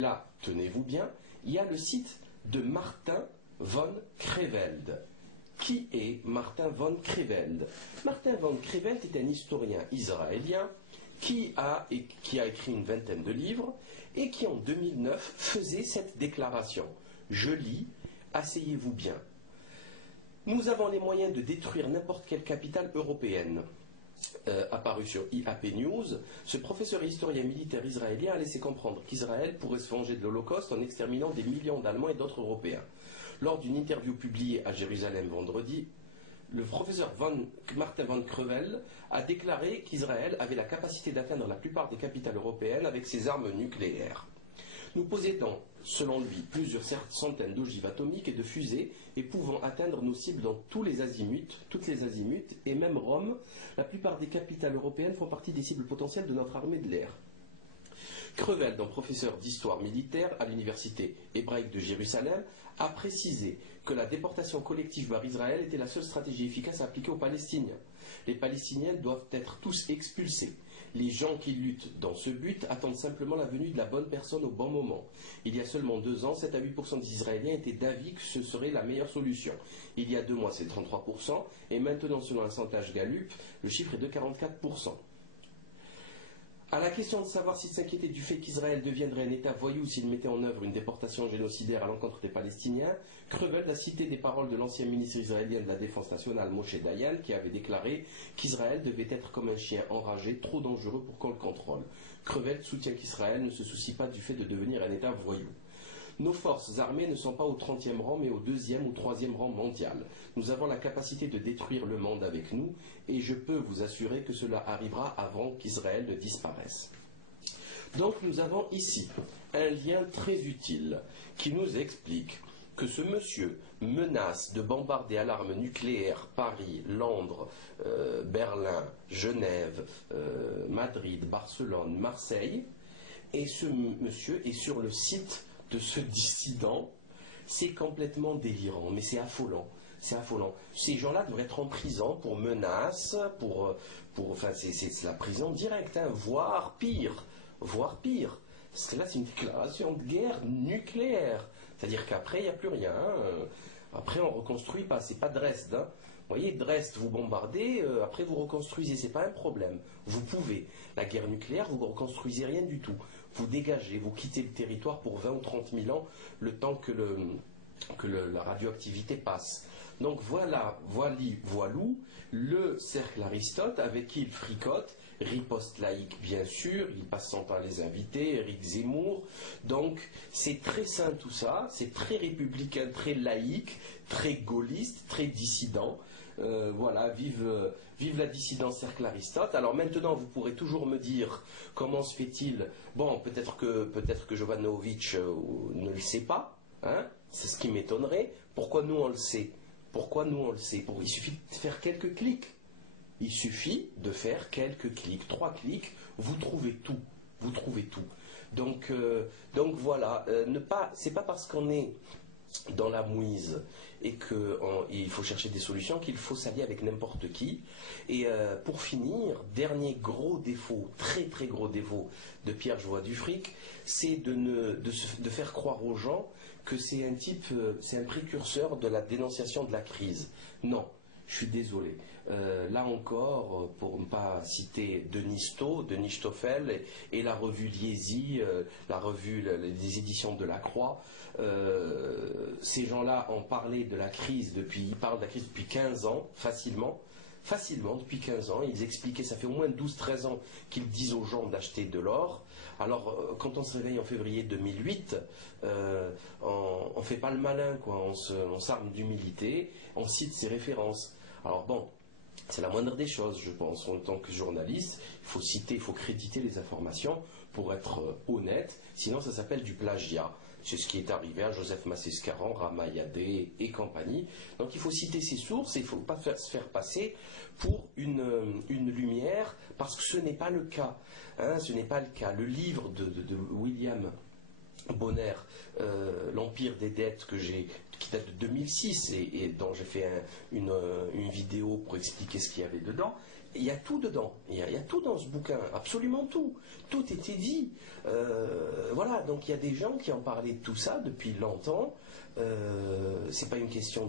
Là, tenez-vous bien, il y a le site de Martin von Creveld. Qui est Martin von Creveld? Martin von Creveld est un historien israélien qui a écrit une vingtaine de livres et qui en 2009 faisait cette déclaration. Je lis, asseyez-vous bien. Nous avons les moyens de détruire n'importe quelle capitale européenne. Apparu sur IAP News, ce professeur et historien militaire israélien a laissé comprendre qu'Israël pourrait se venger de l'Holocauste en exterminant des millions d'Allemands et d'autres Européens. Lors d'une interview publiée à Jérusalem vendredi, le professeur Martin von Creveld a déclaré qu'Israël avait la capacité d'atteindre la plupart des capitales européennes avec ses armes nucléaires. Nous possédons, selon lui, plusieurs centaines d'ogives atomiques et de fusées et pouvons atteindre nos cibles dans toutes les azimuts, et même Rome. La plupart des capitales européennes font partie des cibles potentielles de notre armée de l'air. Creveld, professeur d'histoire militaire à l'université hébraïque de Jérusalem, a précisé que la déportation collective par Israël était la seule stratégie efficace à appliquer aux Palestiniens. Les Palestiniens doivent être tous expulsés. Les gens qui luttent dans ce but attendent simplement la venue de la bonne personne au bon moment. Il y a seulement 2 ans, 7 à 8% des Israéliens étaient d'avis que ce serait la meilleure solution. Il y a 2 mois, c'est 33%, et maintenant, selon un sondage Gallup, le chiffre est de 44%. À la question de savoir s'il s'inquiétait du fait qu'Israël deviendrait un État voyou s'il mettait en œuvre une déportation génocidaire à l'encontre des Palestiniens, Creveld a cité des paroles de l'ancien ministre israélien de la Défense nationale, Moshe Dayan, qui avait déclaré qu'Israël devait être comme un chien enragé, trop dangereux pour qu'on le contrôle. Creveld soutient qu'Israël ne se soucie pas du fait de devenir un État voyou. Nos forces armées ne sont pas au 30e rang, mais au 2e ou 3e rang mondial. Nous avons la capacité de détruire le monde avec nous, et je peux vous assurer que cela arrivera avant qu'Israël ne disparaisse. Donc nous avons ici un lien très utile qui nous explique que ce monsieur menace de bombarder à l'arme nucléaire Paris, Londres, Berlin, Genève, Madrid, Barcelone, Marseille, et ce monsieur est sur le site de ce dissident. C'est complètement délirant, mais c'est affolant. C'est affolant. Ces gens-là devraient être en prison pour menaces, enfin, c'est la prison directe, hein, voire pire. Parce que là, c'est une déclaration de guerre nucléaire. C'est-à-dire qu'après, il n'y a plus rien. Après, on ne reconstruit pas. C'est pas Dresde. Hein. Vous voyez, Dresde, vous bombardez, après vous reconstruisez, c'est pas un problème. Vous pouvez. La guerre nucléaire, vous ne reconstruisez rien du tout. Vous dégagez, vous quittez le territoire pour 20 ou 30 000 ans, le temps que la radioactivité passe. Donc voilà, voilou, le cercle Aristote avec qui il fricote, riposte laïque bien sûr, il passe son temps à les inviter, Éric Zemmour. Donc c'est très sain tout ça, c'est très républicain, très laïque, très gaulliste, très dissident. Voilà, vive la dissidence cercle Aristote. Alors maintenant, vous pourrez toujours me dire comment se fait-il. Bon, peut-être que Jovanovic ne le sait pas, hein, c'est ce qui m'étonnerait. Pourquoi nous on le sait? Il suffit de faire quelques clics. Il suffit de faire quelques clics, 3 clics, vous trouvez tout. Donc voilà, c'est pas parce qu'on est dans la mouise et qu'il faut chercher des solutions qu'il faut s'allier avec n'importe qui. Et pour finir, dernier gros défaut, très très gros défaut de Pierre Joie Dufric, c'est de faire croire aux gens que c'est un précurseur de la dénonciation de la crise. Non. Je suis désolé. Là encore, pour ne pas citer Denis Stoffel et la revue Liesi, les éditions de la Croix, ces gens-là ont parlé de la crise ils parlent de la crise depuis 15 ans, facilement depuis 15 ans. Ils expliquaient, ça fait au moins 12-13 ans qu'ils disent aux gens d'acheter de l'or. Alors, quand on se réveille en février 2008, on fait pas le malin, quoi. On s'arme d'humilité, on cite ses références. Alors bon, c'est la moindre des choses, je pense. En tant que journaliste, il faut créditer les informations pour être honnête, sinon ça s'appelle du plagiat. C'est ce qui est arrivé à Joseph Massescaron, Ramayadé et compagnie. Donc il faut citer ses sources et il ne faut pas se faire passer pour une lumière, parce que ce n'est pas le cas. Hein, ce n'est pas le cas. Le livre de William Bonner, l'Empire des dettes, qui date de 2006 et dont j'ai fait une vidéo pour expliquer ce qu'il y avait dedans, il y a tout dedans, il y a tout dans ce bouquin, absolument tout. Tout était dit. Voilà, donc il y a des gens qui ont parlé de tout ça depuis longtemps. C'est pas une question